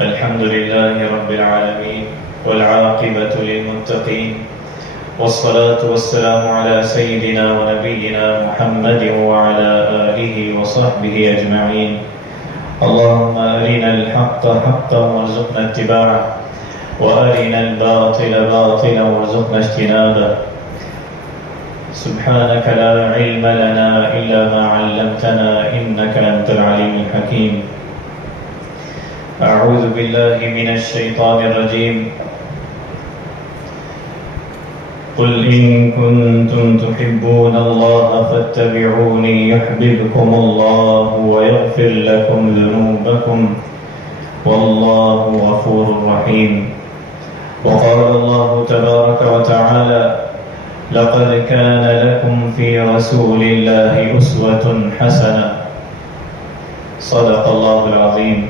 الحمد لله رب العالمين والعاقبة للمتقين والصلاة والسلام على سيدنا ونبينا محمد وعلى آله وصحبه أجمعين. اللهم أرنا الحق حقا وارزقنا اتباعه وأرنا الباطل باطلا وارزقنا اجتنابه. سبحانك لا علم لنا إلا ما علمتنا إنك أنت العليم الحكيم. أعوذ بالله من الشيطان الرجيم. قل إن كنتم تحبون الله فاتبعوني يحببكم الله ويغفر لكم ذنوبكم والله غفور رحيم. وقال الله تبارك وتعالى: لقد كان لكم في رسول الله أسوة حسنة. صدق الله العظيم.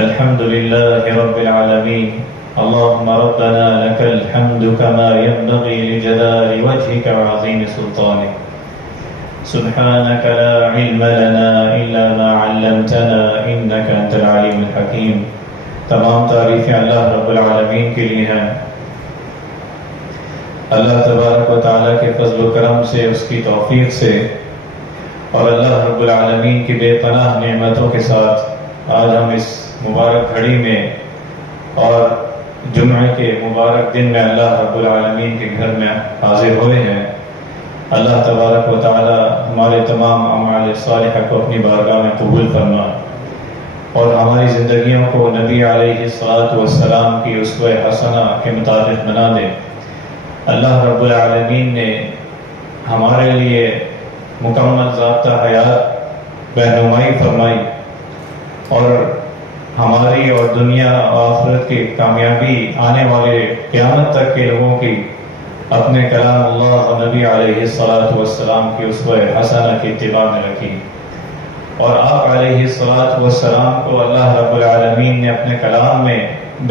الحمد لله رب العالمين. اللهم ربنا لك الحمد كما ينبغي لجلال وجهك وعظيم سلطانك. سبحانك لا علم لنا إلا ما علمتنا إنك أنت العليم الحكيم. تمام تعریفیں اللہ رب العالمین کے لیے ہیں. اللہ تبارک و تعالیٰ کے فضل و کرم سے، اس کی توفیق سے اور اللہ رب العالمین کی بے پناہ نعمتوں کے ساتھ آج ہم اس مبارک گھڑی میں اور جمعہ کے مبارک دن میں اللہ رب العالمین کے گھر میں حاضر ہوئے ہیں. اللہ تبارک و تعالیٰ ہمارے تمام اعمال صالحہ کو اپنی بارگاہ میں قبول فرما اور ہماری زندگیوں کو نبی علیہ الصلاۃ والسلام کی اسوہ حسنہ کے مطابق بنا دے. اللہ رب العالمین نے ہمارے لیے مکمل ضابطہ حیات رہنمائی فرمائی اور ہماری اور دنیا و آخرت کی کامیابی آنے والے قیامت تک کے لوگوں کی اپنے کلام اللہ اور نبی علیہ الصلاۃ والسلام کی اسوہ حسنہ کی اتباع میں رکھی. اور آپ علیہ الصلاۃ والسلام کو اللہ رب العالمین نے اپنے کلام میں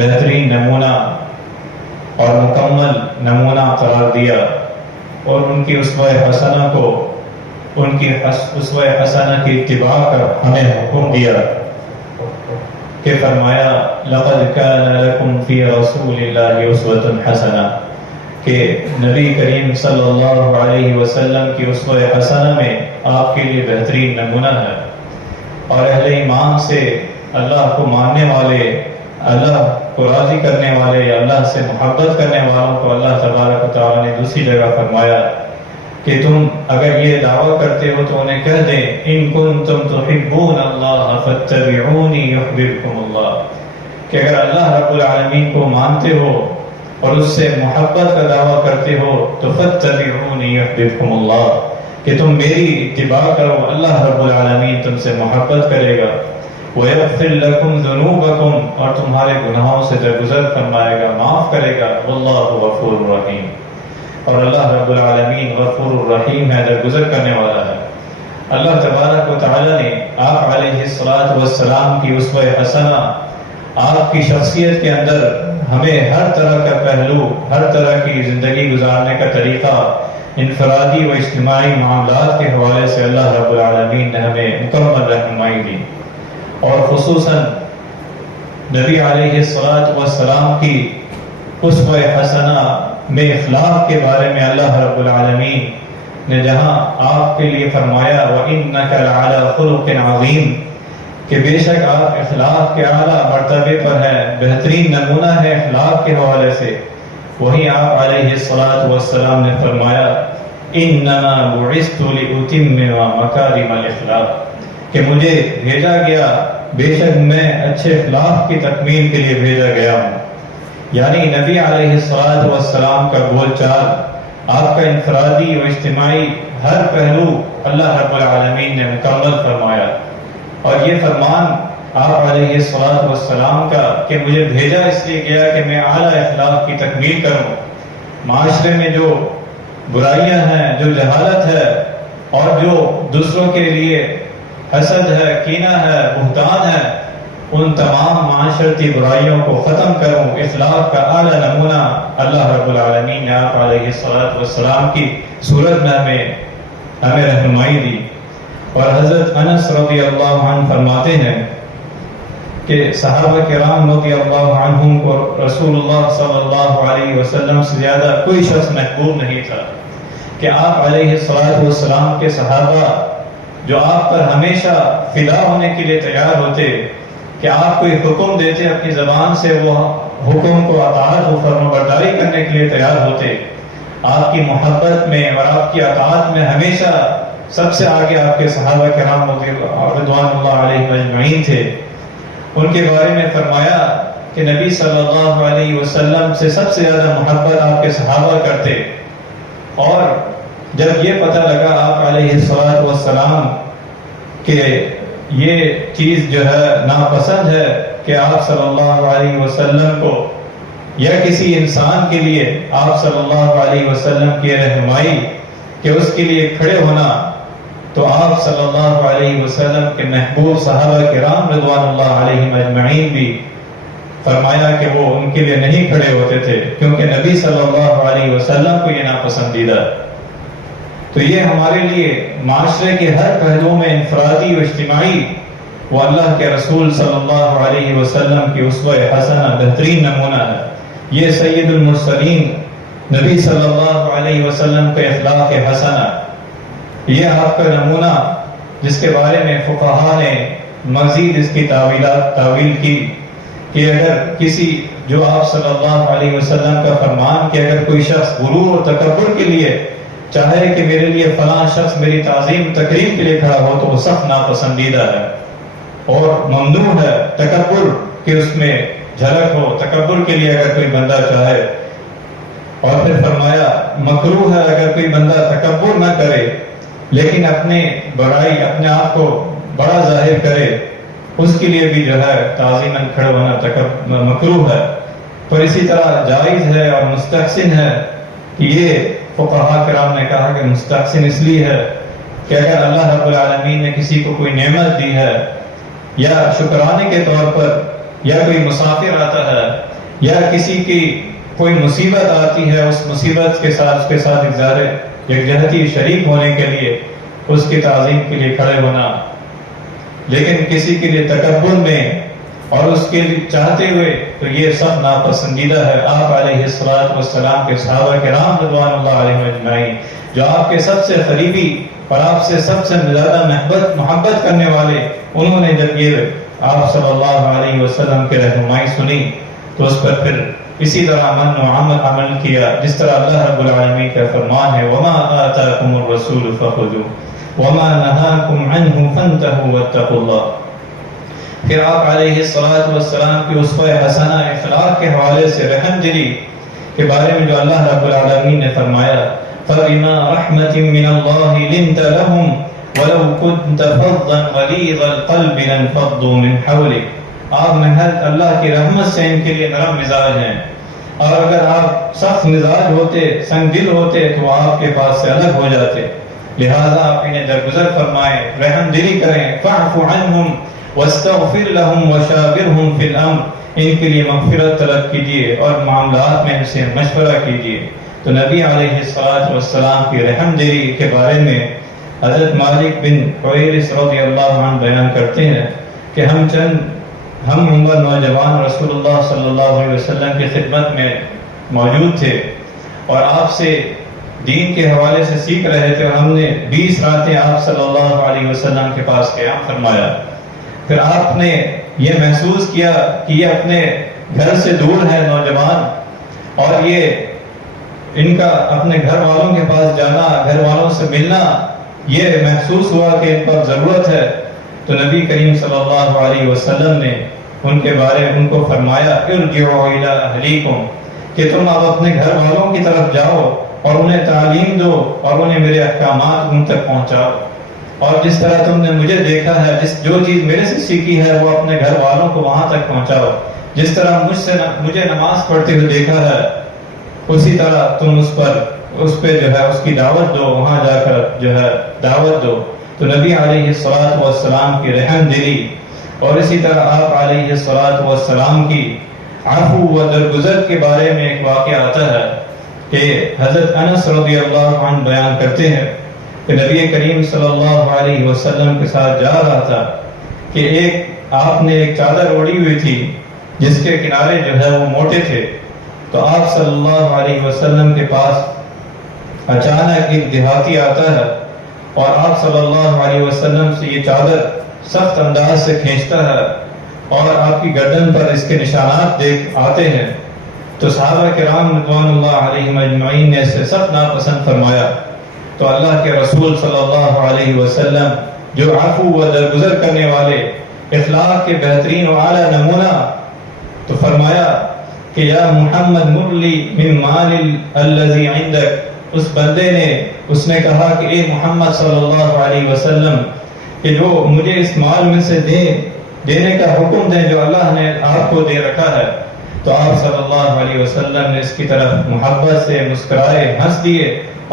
بہترین نمونہ اور مکمل نمونہ قرار دیا اور ان کی اسوہ حسنہ کو، ان کی اسوہ حسنہ کی اتباع کر ہمیں حکم دیا کہ فرمایا: لقد كان لكم في رسول الله اسوة حسنہ، کہ نبی کریم صلی اللہ علیہ وسلم کی اسوہ حسنہ میں آپ کے لیے بہترین نمونہ ہے. اور اہل ایمان سے، اللہ کو ماننے والے، اللہ کو راضی کرنے والے، اللہ سے محبت کرنے والوں کو اللہ تبارک و تعالیٰ نے دوسری جگہ فرمایا کہ تم اگر یہ دعویٰ کرتے ہو تو انہیں کہہ دیں: ان کنتم تحبون اللہ فاتبعونی یحببکم اللہ، کہ اگر اللہ رب العالمین کو مانتے ہو اور اس سے محبت کا دعویٰ کرتے ہو تو فاتبعونی یحببکم اللہ، کہ تم میری اتباع کرو، اللہ رب العالمین تم سے محبت کرے گا. وَيَغْفِرْ لَكُمْ ذُنُوبَكُمْ، اور تمہارے گناہوں سے درگزر فرمائے گا، معاف کرے گا. وَاللَّهُ غَفُورٌ رَحِيمٌ، اور اللہ رب العالمین غفور الرحیم ہے، درگزر کرنے والا ہے. اللہ تبارک و تعالی نے آپ علیہ الصلاۃ والسلام کی اسوہ حسنہ، آپ کی شخصیت کے اندر ہمیں ہر طرح کا پہلو، ہر طرح کی زندگی گزارنے کا طریقہ، انفرادی و اجتماعی معاملات کے حوالے سے اللہ رب العالمین نے ہمیں مکمل رہنمائی دی. اور خصوصاً نبی علیہ الصلاۃ والسلام کی اسوہ حسنہ میں اخلاق کے بارے میں اللہ رب العالمین نے جہاں آپ کے لیے فرمایا: وَإِنَّكَ لَعَلَىٰ خُلُقٍ عَظِيمٍ، کہ بے شک آپ اخلاق کے اعلیٰ مرتبے پر ہیں، بہترین نمونہ ہے اخلاق کے حوالے سے. وہیں آپ علیہ الصلاۃ والسلام نے فرمایا: إِنَّمَا بُعِثْتُ لِأُتِمِّمَ مَكَارِمَ الْأَخْلَاقِ، کہ مجھے بھیجا گیا، بے شک میں اچھے اخلاق کی تکمیل کے لیے بھیجا گیا ہوں. یعنی نبی علیہ الصلاۃ والسلام کا بول چال، آپ کا انفرادی و اجتماعی ہر پہلو اللہ رب العالمین نے مکمل فرمایا. اور یہ فرمان آپ علیہ الصلاۃ والسلام کا کہ مجھے بھیجا اس لیے گیا کہ میں اعلیٰ اخلاق کی تکمیل کروں. معاشرے میں جو برائیاں ہیں، جو جہالت ہے اور جو دوسروں کے لیے حسد ہے، کینہ ہے، بہتان ہے، ان تمام معاشرتی برائیوں کو ختم کروں. اخلاق کا اعلیٰ نمونہ اللہ رب العالمین نے آپ علیہ الصلاۃ والسلام کی صورت میں ہمیں رہنمائی دی. اور حضرت انس رضی اللہ عنہ فرماتے ہیں کہ صحابہ کرام رضی اللہ عنہم کو رسول اللہ صلی اللہ علیہ وسلم سے زیادہ کوئی شخص محبوب نہیں تھا، کہ آپ علیہ السلام کے صحابہ جو آپ پر ہمیشہ فدا ہونے کے لیے تیار ہوتے، کہ آپ کوئی حکم دیتے اپنی زبان سے وہ حکم کو اطاعت و فرمانبرداری کرنے کے لیے تیار ہوتے، آپ کی محبت میں اور آپ کی اطاعت میں ہمیشہ سب سے آگے آپ کے صحابہ کرام رضوان اللہ علیہ اجمعین تھے۔ ان کے بارے میں فرمایا کہ نبی صلی اللہ علیہ وسلم سے سب سے زیادہ محبت آپ کے صحابہ کرتے، اور جب یہ پتہ لگا آپ علیہ السلام کہ یہ چیز جو ہے ناپسند ہے کہ آپ صلی اللہ علیہ وسلم کو یا کسی انسان کے لیے آپ صلی اللہ علیہ وسلم کی رہنمائی کہ اس کے لیے کھڑے ہونا، تو آپ صلی اللہ علیہ وسلم کے محبوب صحابہ کرام رضوان اللہ علیہم اجمعین بھی فرمایا کہ وہ ان کے لیے نہیں کھڑے ہوتے تھے، کیونکہ نبی صلی اللہ علیہ وسلم کو یہ ناپسندیدہ۔ تو یہ ہمارے لیے معاشرے کے ہر پہلو میں انفرادی و اجتماعی وہ اللہ کے رسول صلی اللہ علیہ وسلم کی اسوہ حسنہ بہترین نمونہ ہے۔ یہ سید المرسلین نبی صلی اللہ علیہ وسلم کے اخلاق حسنہ، یہ آپ کا نمونہ جس کے بارے میں فقہاء نے مزید اس کی تعویل کی کہ اگر کسی جو آپ صلی اللہ علیہ وسلم کا فرمان کہ اگر کوئی شخص غرور اور تکبر کے لیے چاہے کہ میرے لیے فلاں شخص میری تعظیم تکریم کے لیے کھڑا ہو تو وہ سخت ناپسندیدہ ہے اور ممنوع ہے تکبر کہ اس میں جھلک ہو، تکبر کے لیے اگر کوئی بندہ چاہے۔ اور پھر فرمایا مکروہ ہے اگر کوئی بندہ تکبر نہ کرے لیکن اپنے بڑائی اپنے آپ کو بڑا ظاہر کرے، اس کے لیے بھی جو ہے تعظیماً کھڑا ہونا مکروہ ہے۔ پر اسی طرح جائز ہے اور مستحسن ہے کہ یہ فقہاء کرام نے کہا کہ مستحسن اس لیے ہے کہ اگر اللہ رب العالمین نے کسی کو کوئی نعمت دی ہے یا شکرانے کے طور پر یا کوئی مسافر آتا ہے یا کسی کی کوئی مصیبت آتی ہے، اس مصیبت کے ساتھ اظہار یکجہتی شریک ہونے کے لیے اس کی تعظیم کے لیے کھڑے ہونا، لیکن کسی کے لیے تکبر میں اور اس کے لیے چاہتے ہوئے تو یہ سب ناپسندیدہ ہے۔ آپ علیہ السلام کے صحابہ کرام رضوان اللہ علیہم اجمعین جو آپ کے سب سے قریبی اور آپ سے سب سے زیادہ محبت کرنے والے، انہوں نے جب یہ آپ صلی اللہ علیہ وسلم کے رہنمائی سنی تو اس پر پھر اسی طرح من و عمل کیا جس طرح اللہ رب العالمین کا فرمان ہے وما آتاکم الرسول فخذوه وما نهاکم عنہ فانتہوا واتقوا اللہ۔ پھر آپ علیہ السلام کی اسوہ حسنہ اخلاق کے حوالے سے رحم دلی کے بارے میں جو اللہ رب العالمین نے فرمایا فَبِمَا رَحْمَةٍ مِّنَ اللَّهِ لِنْتَ لَهُمْ وَلَوْ كُنْتَ فَظًّا غَلِيظَ الْقَلْبِ لَانفَضُّوا مِنْ حَوْلِكَ۔ آپ محض اللہ کی رحمت سے ان کے لیے نرم مزاج ہیں، اور اگر آپ سخت مزاج ہوتے، سنگ دل ہوتے تو آپ کے پاس سے الگ ہو جاتے، لہذا آپ انہیں درگزر فرمائیں، رحم دلی کریں، فَاعْفُ عَنْهُمْ وَاسْتَغْفِرْ لَهُمْ وَشَاوِرْهُمْ فِي الْأَمْرِ، ان کے لیے مغفرت طلب کیجیے اور معاملات میں ان سے مشورہ کیجیے۔ تو نبی علیہ السلام کی رحم دلی کے بارے میں حضرت مالک بن حویرث رضی اللہ عنہ بیان کرتے ہیں کہ ہم عمر نوجوان رسول اللہ صلی اللہ علیہ وسلم کی خدمت میں موجود تھے اور آپ سے دین کے حوالے سے سیکھ رہے تھے، اور ہم نے 20 راتیں آپ صلی اللہ علیہ وسلم کے پاس قیام فرمایا۔ پھر آپ نے یہ محسوس کیا کہ یہ اپنے گھر سے دور ہے نوجوان، اور یہ ان کا اپنے گھر والوں کے پاس جانا، گھر والوں سے ملنا، یہ محسوس ہوا کہ ان پر ضرورت ہے۔ تو نبی کریم صلی اللہ علیہ وسلم نے ان کے بارے میں ان کو فرمایا ارجعوا الی اہلیکم، کہ تم اب اپنے گھر والوں کی طرف جاؤ اور انہیں تعلیم دو اور انہیں میرے احکامات ان تک پہنچاؤ، اور جس طرح تم نے مجھے دیکھا ہے، جو چیز میرے سے سیکھی ہے وہ اپنے گھر والوں کو وہاں تک پہنچاؤ، جس طرح مجھے نماز پڑھتے ہوئے دیکھا ہے اسی طرح تم اس پہ جو ہے اس کی دعوت دو، وہاں جا کر جو ہے دعوت دو۔ تو نبی علیہ السلام کی رحم دلی اور اسی طرح آپ علیہ السلام کی عفو و درگزر کے بارے میں ایک واقعہ آتا ہے کہ حضرت انس رضی اللہ عنہ بیان کرتے ہیں کہ نبی کریم صلی اللہ علیہ وسلم کے ساتھ جا رہا تھا کہ ایک آپ نے ایک چادر اوڑھی ہوئی تھی جس کے کنارے جو ہے وہ موٹے تھے، تو آپ صلی اللہ علیہ وسلم کے پاس اچانک ایک دیہاتی آتا ہے اور آپ صلی اللہ علیہ وسلم سے یہ چادر سخت انداز سے کھینچتا ہے اور آپ کی گردن پر اس کے نشانات دیکھ آتے ہیں، تو صحابہ کرام رضوان اللہ علیہم اجمعین نے اسے سخت ناپسند فرمایا۔ تو اللہ کے رسول صلی اللہ علیہ وسلم جو عفو و درگزر کرنے والے، اخلاق کے بہترین و اعلیٰ نمونہ، تو فرمایا کہ یا محمد مرلی من مال الذی عندک، اس بندے نے اس نے کہا کہ اے محمد صلی اللہ علیہ وسلم کہ جو مجھے اس مال میں سے دینے کا حکم دیں جو اللہ نے آپ کو دے رکھا ہے۔ تو آپ صلی اللہ علیہ وسلم نے اس کی طرف محبت سے مسکرائے، ہنس دیے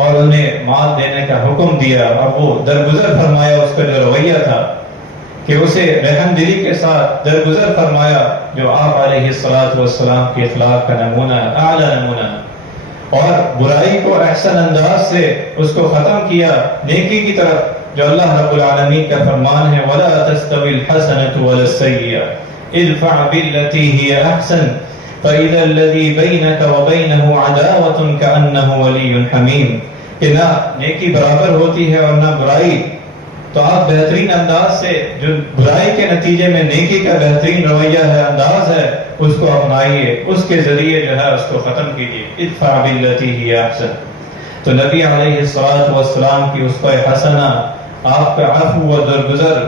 اور انہیں مال دینے کا حکم دیا، اور وہ درگزر فرمایا اس کا جو رویہ تھا کہ اسے رحم دلی کے ساتھ درگزر فرمایا، جو آپ علیہ السلام کی اخلاق کا نمونہ، اعلیٰ نمونہ، اور برائی کو احسن انداز سے اس کو ختم کیا نیکی کی طرف، جو اللہ رب العالمین کا فرمان ہے وَلَا تَسْتَوِي الْحَسَنَةُ وَلَا السَّيِّئَةُ اِدْفَعْ بِالَّتِي هِيَ أَحْسَنُ فَإِذَا الَّذِي بَيْنَكَ وَبَيْنَهُ عَدَاوَةٌ كَأَنَّهُ وَلِيٌّ حَمِيمٌ، کہ نہ نیکی برابر ہوتی ہے اور نہ برائی، تو آپ بہترین انداز سے جو برائی کے نتیجے میں نیکی کا بہترین رویہ ہے، انداز ہے، اس کو اپنائیے، اس کے ذریعے جو ہے اس کو ختم کیجیے۔ ادفع بالتی ہی احسن۔ تو نبی علیہ السلام کی اسوہ حسنہ، آپ کا عفو و درگزر،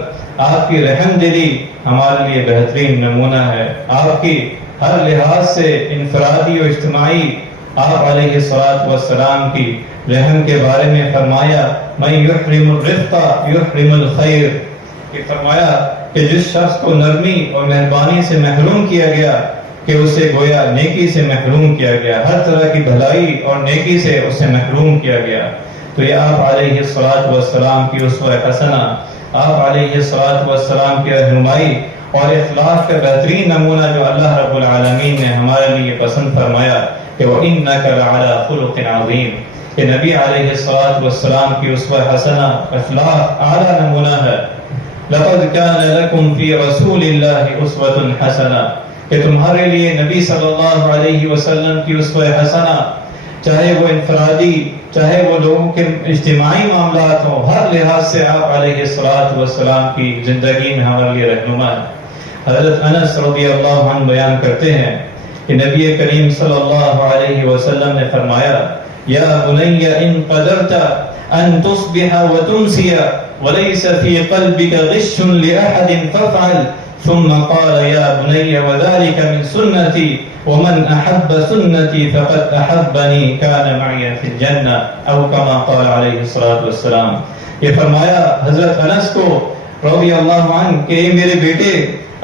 آپ کی رحم دلی ہمارے لیے بہترین نمونہ ہے۔ آپ کی ہر لحاظ سے انفرادی و اجتماعی آپ علیہ السلام کی رحم کے بارے میں فرمایا من یحرم الرفق یحرم الخیر، کہ فرمایا کہ جس شخص کو نرمی اور مہربانی سے محروم کیا گیا کہ اسے گویا نیکی سے محروم کیا گیا، ہر طرح کی بھلائی اور نیکی سے اسے محروم کیا گیا۔ تو یہ آپ علیہ السلام کی اسوہ حسنہ، آپ علیہ السلام کی رہنمائی اور اخلاق کا بہترین نمونہ جو اللہ رب العالمین نے ہمارے لیے پسند فرمایا کہ وَإِنَّكَ لَعَلَىٰ خُلُقٍ عَظِيمٍ، کہ نبی علیہ السلام کی اسوہ حسنہ اخلاق اعلیٰ نمونہ ہے۔ لَقَدْ كَانَ لَكُمْ فِي رَسُولِ اللَّهِ أُسْوَةٌ حَسَنَةٌ، کہ تمہارے لیے نبی صلی اللہ علیہ وسلم کی اسوہ حسنہ، چاہے وہ انفرادی چاہے وہ لوگوں کے اجتماعی معاملات ہوں، ہر لحاظ سے آپ علیہ السلام کی زندگی میں ہمارے لیے رہنما ہے۔ حضرت انس رضی اللہ عنہ بیان کرتے ہیں کہ نبی کریم صلی اللہ علیہ وسلم نے فرمایا یا بنی ان قدرت ان تصبح وتمسی وليس في قلبك غش لأحد فافعل، ثم قال يا بني وذلك من سنتي ومن أحب سنتي فقد أحبني كان معي في الجنة، أو كما قال عليه الصلاة والسلام۔ یہ فرمایا حضرت انس کو رضی اللہ عنہ کہ اے میرے بیٹے،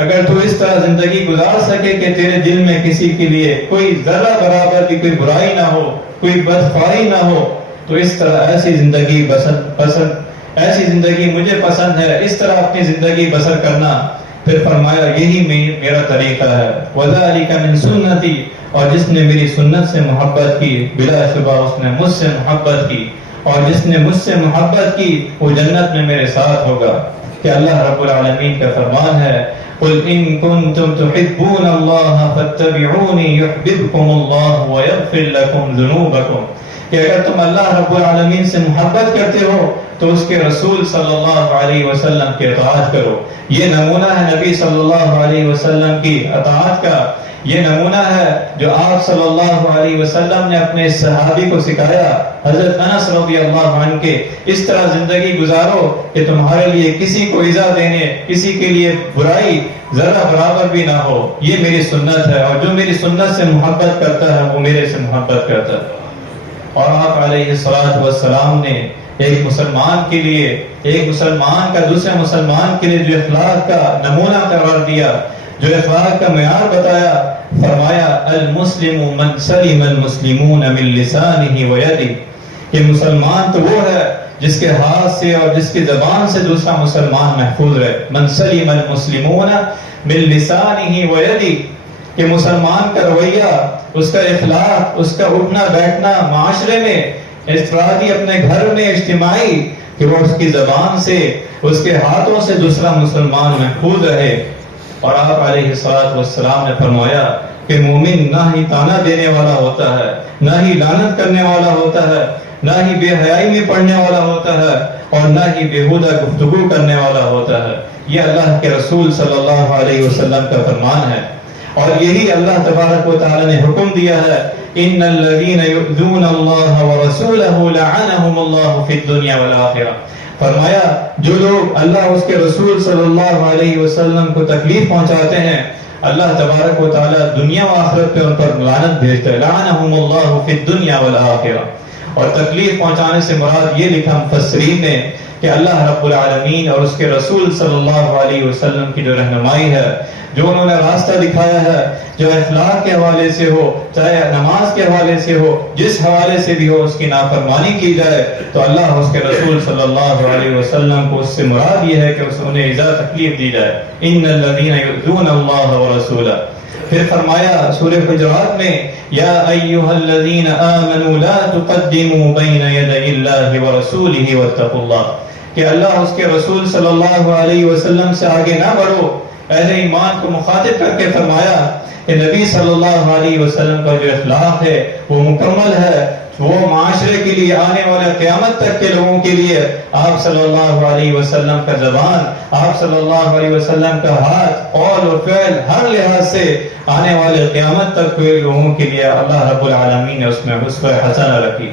اگر تو اس طرح زندگی گزار سکے کہ تیرے دل میں کسی کے لیے کوئی ذرہ برابر بھی کوئی برائی نہ ہو، کوئی بدخواہی نہ ہو، تو اس طرح ایسی زندگی ایسی زندگی مجھے پسند ہے، اس طرح اپنی زندگی بسر کرنا۔ پھر فرمایا یہی میرا طریقہ ہے، وَذَلِكَ مِن سُنَّتِي، اور جس نے میری سنت سے محبت کی بلا شبہ اس نے مجھ سے محبت کی، اور جس نے مجھ سے محبت کی وہ جنت میں میرے ساتھ ہوگا۔ کہ اللہ رب العالمین کا فرمان ہے قُلْ إِن كُنتُمْ تُحِبُّونَ اللَّهَ فَاتَّبِعُونِي يُحْبِبْكُمُ اللَّهُ وَيَغْفِرْ لَكُمْ ذُنُوبَكُمْ، کہ اگر تم اللہ رب العالمین سے محبت کرتے ہو تو اس کے رسول صلی اللہ علیہ وسلم کی اطاعت کرو۔ یہ نمونہ ہے نبی صلی اللہ علیہ وسلم کی اطاعت کا، یہ نمونہ ہے جو آپ صلی اللہ علیہ وسلم نے اپنے صحابی کو سکھایا حضرت انس رضی اللہ عنہ کے اس طرح زندگی گزارو کہ تمہارے لیے کسی کو ایذا دینے، کسی کے لیے برائی ذرا برابر بھی نہ ہو۔ یہ میری سنت ہے، اور جو میری سنت سے محبت کرتا ہے وہ میرے سے محبت کرتا ہے۔ اور آپ علیہ السلام نے ایک مسلمان کے لیے، ایک مسلمان کا دوسرے مسلمان کے لیے جو اخلاق کا نمونہ قرار دیا، جو اخلاق کا معیار بتایا، فرمایا المسلم من سلم المسلمون من لسانه ويده، کہ مسلمان تو وہ ہے جس کے ہاتھ سے اور جس کی زبان سے دوسرا مسلمان محفوظ رہے۔ من سلم المسلمون من لسانه ويده، کہ مسلمان کا رویہ، اس کا اخلاق، اس کا اٹھنا بیٹھنا معاشرے میں، افرادی اپنے گھر میں اجتماعی، کہ وہ اس کی زبان سے، اس کے ہاتھوں سے دوسرا مسلمان محفوظ رہے۔ اور آپ علیہ الصلوۃ والسلام نے فرمایا کہ مومن نہ ہی تانا دینے والا ہوتا ہے، نہ ہی لعنت کرنے والا ہوتا ہے، نہ ہی بے حیائی میں پڑھنے والا ہوتا ہے، اور نہ ہی بیہودہ گفتگو کرنے والا ہوتا ہے۔ یہ اللہ کے رسول صلی اللہ علیہ وسلم کا فرمان ہے، اور یہی اللہ تبارک و تعالی نے حکم دیا ہے، ان الذین یؤذون اللہ ورسولہ لعنہم اللہ فی الدنیا والآخرہ۔ فرمایا جو لوگ اللہ اس کے رسول صلی اللہ علیہ وسلم کو تکلیف پہنچاتے ہیں، اللہ تبارک و تعالی دنیا و آخرت پہ ان پر لعنت بھیجتا ہے، لعنہم اللہ فی الدنیا والآخرہ۔ اور تکلیف پہنچانے سے مراد یہ لکھا مفسرین نے کہ اللہ رب العالمین اور اس کے رسول صلی اللہ علیہ وسلم کی جو رہنمائی ہے، جو انہوں نے راستہ دکھایا ہے، جو اخلاق کے حوالے سے ہو، چاہے نماز کے حوالے سے ہو، جس حوالے سے بھی ہو، اس کی نافرمانی کی جائے تو اللہ اس کے رسول صلی اللہ علیہ وسلم کو اس سے مراد یہ ہے کہ انہیں ایذا تکلیف دی جائے۔ ان الذین یؤذون اللہ ورسولہ۔ پھر فرمایا سورہ حجرات میں، یا ایھا الذین آمنوا لا تقدموا بین یدی اللہ ورسولہ واتقوا اللہ، کہ اللہ اس کے رسول صلی اللہ علیہ وسلم سے آگے نہ بڑھو۔ اہل ایمان کو مخاطب کر کے فرمایا کہ نبی صلی اللہ علیہ وسلم کا جو اخلاق ہے وہ مکمل ہے، وہ معاشرے کے لیے، آنے والے قیامت تک کے لوگوں کے لیے آپ صلی اللہ علیہ وسلم کا زبان، آپ صلی اللہ علیہ وسلم کا ہاتھ، قول و فعل، ہر لحاظ سے آنے والے قیامت تک کے لوگوں کے لیے اللہ رب العالمین نے اس میں اسوہ حسنہ رکھی۔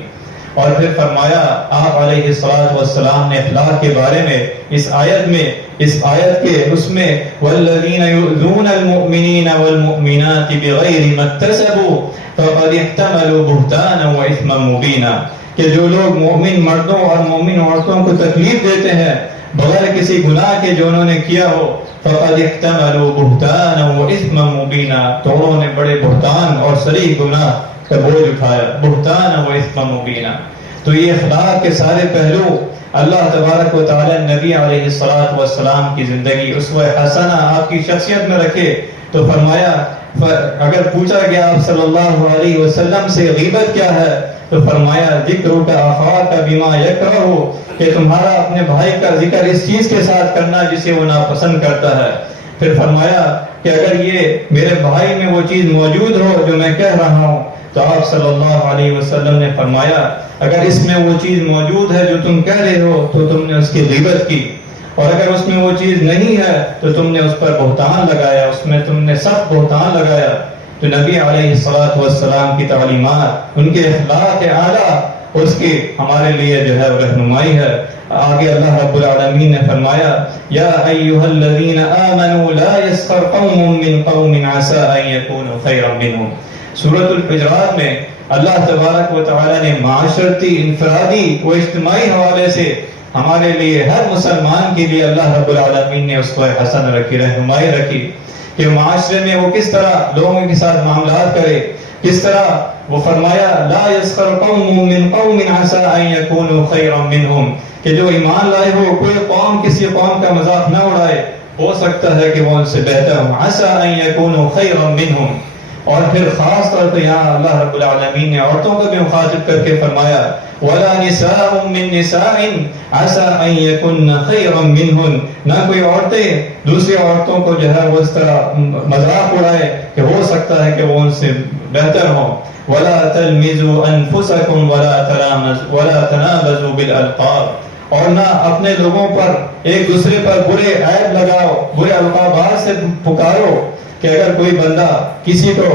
اور پھر فرمایا آپ علیہ الصلوۃ والسلام نے اخلاق کے بارے میں اس آیت کے اس میں والذین یؤذون المؤمنین والمؤمنات بغیر ما اکتسبوا فقد احتملوا بہتانا واثما مبینا، کہ جو لوگ مومن مردوں اور مومن عورتوں کو تکلیف دیتے ہیں بغیر کسی گناہ کے جو انہوں نے کیا ہو، فقد احتملوا بہتانا واثما مبینا، تو انہوں نے بڑے بہتان اور صریح گناہ کا بوجھ اٹھایا، بہتان و اثم مبینہ۔ تو یہ اخلاق کے سارے پہلو اللہ تبارک و تعالی نبی علیہ الصلوۃ والسلام کی زندگی اسوہ حسنہ آپ کی شخصیت میں رکھے۔ تو فرمایا اگر پوچھا گیا آپ صلی اللہ علیہ وسلم سے غیبت کیا ہے، تو فرمایا ذکرک اخاک بما یکرہ، کہ تمہارا اپنے بھائی کا ذکر اس چیز کے ساتھ کرنا جسے وہ ناپسند کرتا ہے۔ پھر فرمایا کہ اگر یہ میرے بھائی میں وہ چیز موجود ہو جو میں کہہ رہا ہوں، تو آپ صلی اللہ علیہ وسلم نے فرمایا اگر اس میں وہ چیز موجود ہے جو تم کہہ رہے ہو تو تم نے اس کی غیبت کی، اور اگر اس میں وہ چیز نہیں ہے تو تم نے اس پر بہتان لگایا، اس میں تم نے سخت بہتان لگایا۔ تو نبی علیہ الصلوۃ والسلام کی تعلیمات، ان کے اخلاق اعلیٰ، اس کی ہمارے لیے جو ہے رہنمائی ہے۔ آگے اللہ رب العالمین نے فرمایا یا ایھا الذین آمنوا لا یسخر قوم من قوم عسى ان یکونوا خیرا منهم۔ سورۃ الحجرات میں اللہ تبارک و تعالی نے معاشرتی، انفرادی و اجتماعی حوالے سے ہمارے لیے، ہر مسلمان کے لیے اللہ رب العالمین نے اس کو حسن رکھی، رہنمائی رکھی کہ معاشرے میں وہ کس طرح لوگوں کے ساتھ معاملات کرے، کس طرح وہ فرمایا لا یسخر قوم من قوم عسى ان یکونوا خیرا منهم، کہ جو ایمان لائے ہو کوئی قوم کسی قوم کا مذاق نہ اڑائے، ہو سکتا ہے کہ وہ ان سے بہتر ہوں، عسى ان یکونوا خیرا منهم۔ اور پھر خاص طور پہ یہاں اللہ رب العالمین نے عورتوں کو بھی مخاطب کر کے فرمایا وَلَا نِسَاءٌ مِّن نِسَاءٍ عَسَىٰ أَن يَكُنَّ خَيْرًا مِّنْهُنَّ، نہ کوئی عورتیں دوسری عورتوں کو جو ہے وہ اس طرح مذاق اڑائے کہ ہو سکتا ہے کہ وہ ان سے بہتر ہوں۔ وَلَا تَلْمِزُوا أَنفُسَكُمْ وَلَا تَنَابَزُوا بِالْأَلْقَابِ، اور نہ اپنے لوگوں پر ایک دوسرے پر برے عیب لگاؤ، برے القابات سے پکارو، کہ اگر کوئی بندہ کسی کو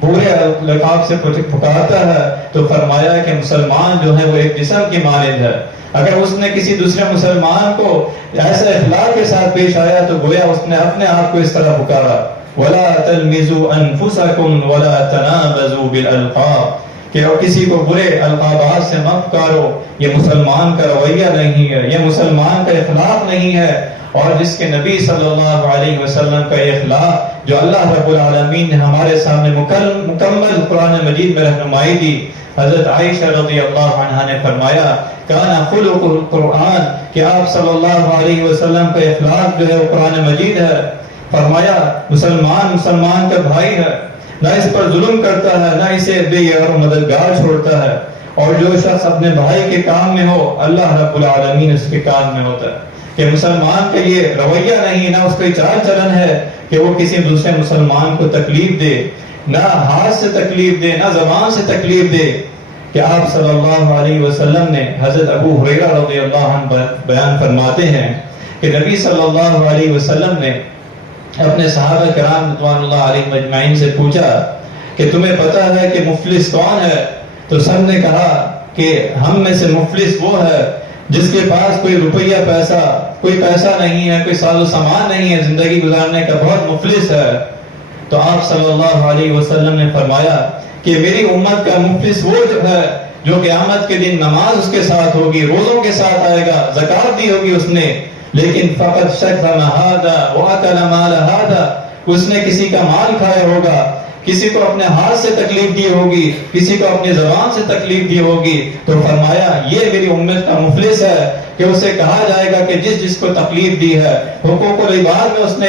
برے لقاب سے پکارتا ہے تو فرمایا کہ مسلمان جو ہے وہ ایک جسم کی مانند ہے، اگر اس نے کسی دوسرے مسلمان کو ایسے اخلاق کے ساتھ پیش آیا تو گویا اس نے اپنے آپ کو اس طرح پکارا۔ وَلَا تَلْمِزُوا أَنفُسَكُمْ وَلَا تَنَابَزُوا بِالْأَلْقَابِ، کہ اور کسی کو برے القابات سے مت پکارو، یہ مسلمان کا رویہ نہیں ہے، یہ مسلمان کا اخلاق نہیں ہے۔ اور جس کے نبی صلی اللہ علیہ وسلم کا اخلاق جو اللہ رب العالمین نے ہمارے سامنے مکمل قرآن مجید میں رہنمائی دی، حضرت عائشہ رضی اللہ عنہا نے فرمایا کان خلق القرآن، کہ آپ صلی اللہ علیہ وسلم کا اخلاق جو ہے وہ قرآن مجید ہے۔ فرمایا مسلمان کا بھائی ہے، نہ اس پر ظلم کرتا ہے، نہ اسے بے یار و مددگار چھوڑتا ہے، اور جو شخص اپنے بھائی کے کام میں ہو اللہ رب العالمین اس کے کام میں ہوتا ہے۔ کہ مسلمان کا یہ رویہ نہیں، نہ اس کا چال چلن ہے کہ وہ کسی دوسرے مسلمان کو تکلیف دے، نہ ہاتھ سے تکلیف دے، نہ زبان سے تکلیف دے. کہ آپ صلی اللہ علیہ وسلم نے، حضرت ابو ہریرہ رضی اللہ عنہ بیان فرماتے ہیں کہ نبی صلی اللہ علیہ وسلم نے اپنے صحابہ کرام رضوان اللہ علیہم اجمعین سے پوچھا کہ تمہیں پتہ ہے کہ مفلس کون ہے؟ تو سب نے کہا کہ ہم میں سے مفلس وہ ہے جس کے پاس کوئی روپیہ پیسہ، کوئی پیسہ نہیں ہے، کوئی ساز و سامان نہیں ہے زندگی گزارنے کا، بہت مفلس ہے. تو آپ صلی اللہ علیہ وسلم نے فرمایا کہ میری امت کا مفلس وہ جو ہے جو قیامت کے دن نماز اس کے ساتھ ہوگی، روزوں کے ساتھ آئے گا، زکات دی ہوگی اس نے، لیکن فقط شتم ھذا واکل مال ھذا، اس نے کسی کا مال کھایا ہوگا، کسی کو اپنے ہاتھ سے تکلیف دی ہوگی، کسی کو اپنی زبان سے تکلیف دی ہوگی. تو فرمایا یہ میری امت کا مفلس ہے کہ اسے کہا جائے گا کہ جس کو تکلیف دی ہے، حقوق العباد میں اس نے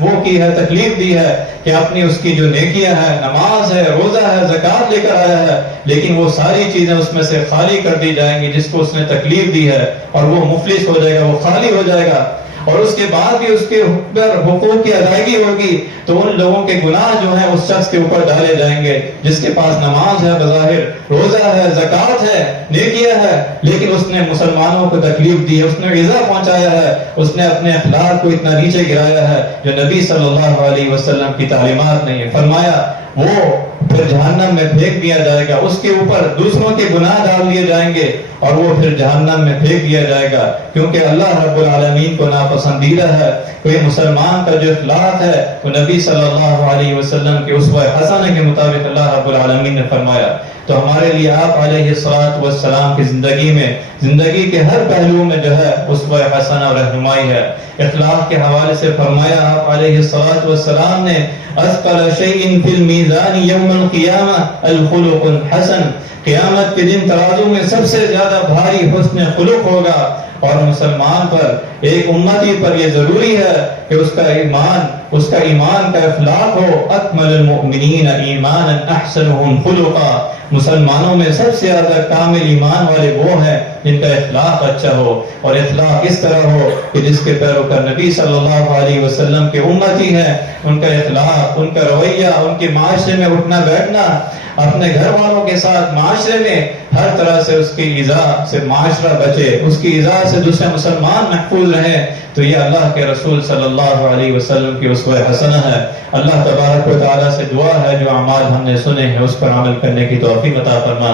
وہ کی ہے، تکلیف دی ہے کہ اپنی اس کی جو نیکیاں ہے، نماز ہے، روزہ ہے، زکات لے کر آیا ہے، لیکن وہ ساری چیزیں اس میں سے خالی کر دی جائیں گی جس کو اس نے تکلیف دی ہے، اور وہ مفلس ہو جائے گا، وہ خالی ہو جائے گا. اور اس کے بعد بھی اس کے اوپر حقوق کی ادائیگی ہوگی تو ان لوگوں کے گناہ جو ہیں اس شخص کے اوپر ڈالے جائیں گے جس کے پاس نماز ہے، بظاہر روزہ ہے، زکات ہے، نیکیاں ہے، لیکن اس نے مسلمانوں کو تکلیف دی ہے، اس نے ایذا پہنچایا ہے، اس نے اپنے اخلاق کو اتنا نیچے گرایا ہے جو نبی صلی اللہ علیہ وسلم کی تعلیمات نہیں ہے. فرمایا وہ پھر جہنم میں پھینک دیا جائے گا، اس کے اوپر دوسروں کے گناہ ڈال دیے جائیں گے اور وہ پھر جہنم میں پھینک دیا جائے گا، کیونکہ اللہ رب العالمین کو ناپسندیدہ ہے. کوئی مسلمان کا جو اخلاق ہے وہ نبی صلی اللہ علیہ وسلم کے اسوہ حسنہ کے مطابق اللہ رب العالمین نے فرمایا. تو ہمارے لیے آپ علیہ الصلوۃ والسلام کی زندگی میں، زندگی کے ہر پہلو میں جو ہے اسوہ حسنہ اور رہنمائی ہے. اخلاق کے حوالے سے فرمایا آپ علیہ الصلوۃ والسلام نے اثقل شیء فی المیزان یوم القیامہ الخلق الحسن، قیامت کے دن ترازو میں سب سے زیادہ بھاری حسن خلق ہوگا. اور مسلمان پر، ایک امتی پر یہ ضروری ہے کہ اس کا ایمان کا اخلاق ہو. اکمل المؤمنین ایمانا احسنهم خلقا، مسلمانوں میں سب سے زیادہ کامل ایمان والے وہ ہیں جن کا اخلاق اچھا ہو، اور اخلاق اس طرح ہو کہ جس کے پیروکار نبی صلی اللہ علیہ وسلم کے امتی ہیں، ان کا اخلاق، ان کا رویہ، ان کے معاشرے میں اٹھنا بیٹھنا، اپنے گھر والوں کے ساتھ معاشرے میں ہر طرح سے اس کی ایذا سے معاشرہ بچے، اس کی ایذا سے دوسرے مسلمان محفوظ رہیں. تو یہ اللہ کے رسول صلی اللہ علیہ وسلم کی اسوہ حسنہ ہے. اللہ تبارک و تعالیٰ سے دعا ہے جو اعمال ہم نے سنے ہیں اس پر عمل کرنے کی توفیق عطا فرما.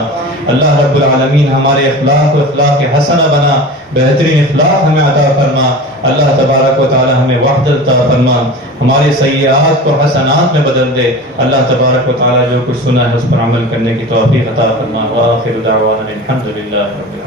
اللہ رب العالمین ہمارے اخلاق کو اخلاق حسنہ بنا، بہترین اخلاق ہمیں عطا فرما. اللہ تبارک و تعالیٰ ہمیں وحدت عطا فرما، ہمارے سیئات کو حسنات میں بدل دے. اللہ تبارک و تعالیٰ جو کچھ سنا ہے اس پر عمل کرنے کی توفیق عطا فرما. وآخر دعوانا الحمدللہ رب العالمین.